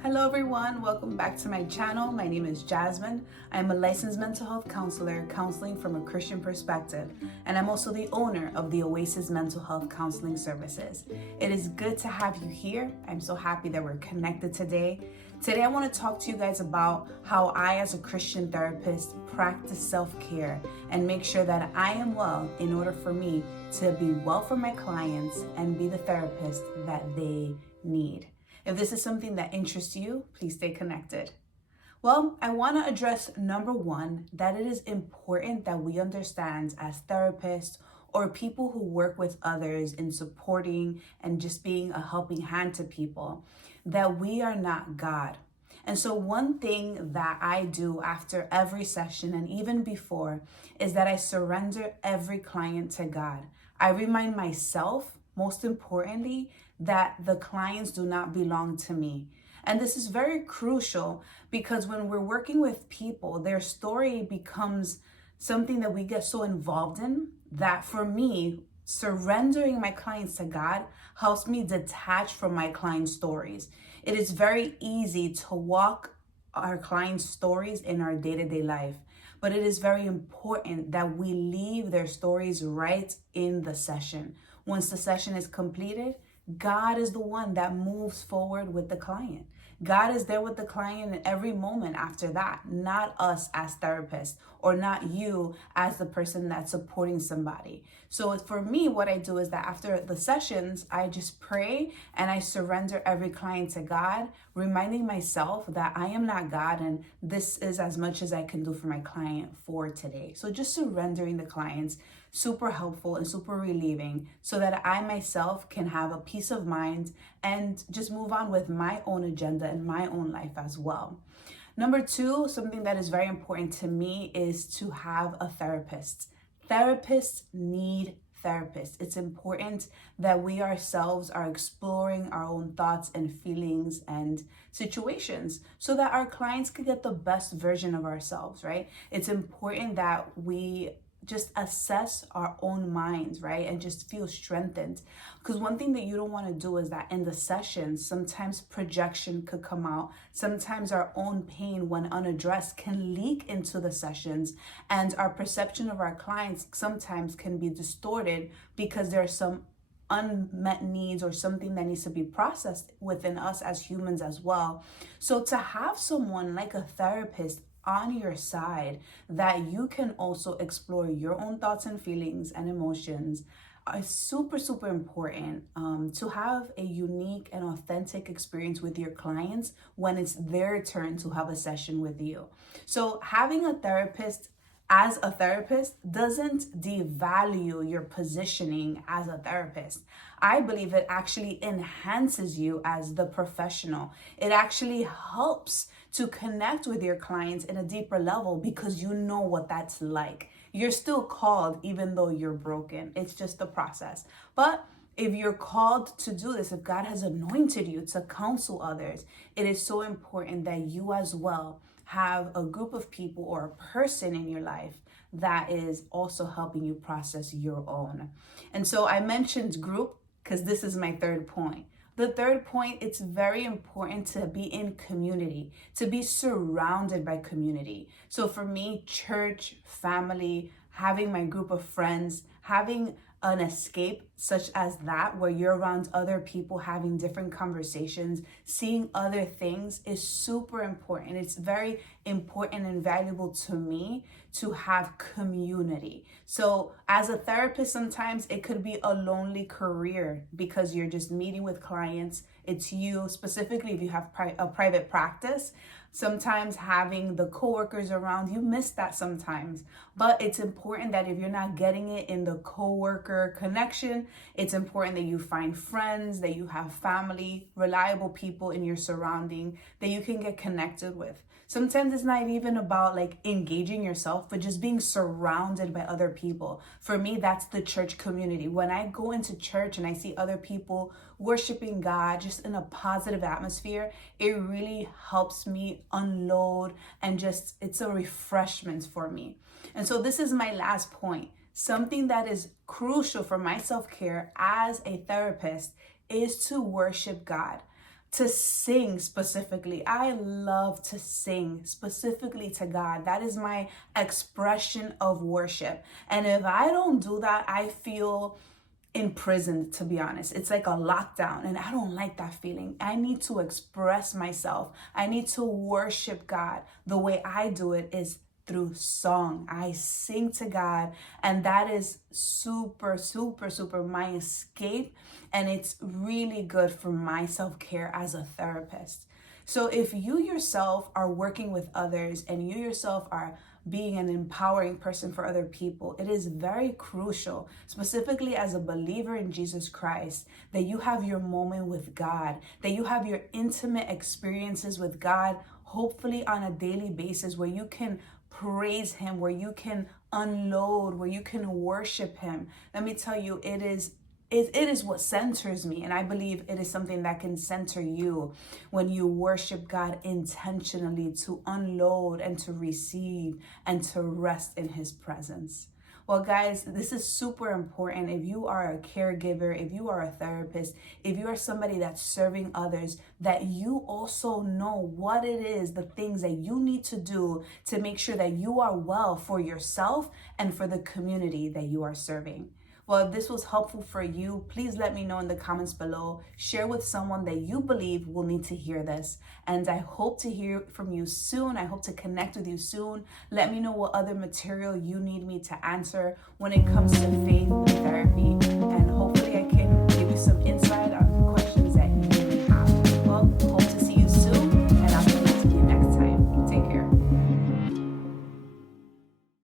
Hello everyone, welcome back to my channel. My name is Jasmine. I'm a licensed mental health counselor counseling from a Christian perspective, and I'm also the owner of the Oasis Mental Health Counseling Services. It is good to have you here. I'm so happy that we're connected today. Today I want to talk to you guys about how I, as a Christian therapist, practice self-care and make sure that I am well in order for me to be well for my clients and be the therapist that they need. If this is something that interests you, please stay connected. Well, I want to address number one, that it is important that we understand as therapists or people who work with others in supporting and just being a helping hand to people, that we are not God. And so one thing that I do after every session and even before is that I surrender every client to God. I remind myself, most importantly, that the clients do not belong to me. And this is very crucial because when we're working with people, their story becomes something that we get so involved in that for me, surrendering my clients to God helps me detach from my clients' stories. It is very easy to walk our clients' stories in our day-to-day life, but it is very important that we leave their stories right in the session. Once the session is completed, God is the one that moves forward with the client. God is there with the client in every moment after that, not us as therapists or not you as the person that's supporting somebody. So for me, what I do is that after the sessions, I just pray and I surrender every client to God, reminding myself that I am not God and this is as much as I can do for my client for today. So just surrendering the clients, super helpful and super relieving so that I myself can have a peace of mind and just move on with my own agenda and my own life as well. Number two, something that is very important to me is to have a therapist. Therapists need therapists. It's important that we ourselves are exploring our own thoughts and feelings and situations so that our clients can get the best version of ourselves, right? It's important that we just assess our own minds, right? And just feel strengthened. Because one thing that you don't want to do is that in the sessions, sometimes projection could come out. Sometimes our own pain, when unaddressed, can leak into the sessions. And our perception of our clients sometimes can be distorted because there are some unmet needs or something that needs to be processed within us as humans as well. So to have someone like a therapist on your side that you can also explore your own thoughts and feelings and emotions are super important to have a unique and authentic experience with your clients when it's their turn to have a session with you. So having a therapist as a therapist doesn't devalue your positioning as a therapist. I believe it actually enhances you as the professional. It actually helps to connect with your clients in a deeper level because you know what that's like. You're still called even though you're broken. It's just the process. But if you're called to do this, if God has anointed you to counsel others, it is so important that you as well have a group of people or a person in your life that is also helping you process your own. And so I mentioned group because this is my third point. The third point, it's very important to be in community, to be surrounded by community. So for me, church, family, having my group of friends, having an escape such as that where you're around other people having different conversations, seeing other things is super important. It's very important and valuable to me to have community. So as a therapist, sometimes it could be a lonely career because you're just meeting with clients. It's you, specifically if you have a private practice. Sometimes having the coworkers around, you miss that sometimes. But it's important that if you're not getting it in the coworker connection, it's important that you find friends, that you have family, reliable people in your surrounding that you can get connected with. Sometimes it's not even about like engaging yourself, but just being surrounded by other people. For me, that's the church community. When I go into church and I see other people worshiping God just in a positive atmosphere, it really helps me unload and just, it's a refreshment for me. And so this is my last point. Something that is crucial for my self-care as a therapist is to worship God. to sing specifically. I love to sing specifically to God. That is my expression of worship. And if I don't do that, I feel imprisoned, to be honest. It's like a lockdown, and I don't like that feeling. I need to express myself. I need to worship God. The way I do it is through song. I sing to God, and that is super, super, super my escape, and it's really good for my self-care as a therapist. So if you yourself are working with others and you yourself are being an empowering person for other people, it is very crucial, specifically as a believer in Jesus Christ, that you have your moment with God, that you have your intimate experiences with God, hopefully on a daily basis, where you can praise Him, where you can unload, where you can worship Him. Let me tell you, it is what centers me, and I believe it is something that can center you when you worship God intentionally, to unload and to receive and to rest in His presence. Well, guys, this is super important. If you are a caregiver, if you are a therapist, if you are somebody that's serving others, that you also know what it is, the things that you need to do to make sure that you are well for yourself and for the community that you are serving. Well, if this was helpful for you, please let me know in the comments below. Share with someone that you believe will need to hear this. And I hope to hear from you soon. I hope to connect with you soon. Let me know what other material you need me to answer when it comes to faith therapy.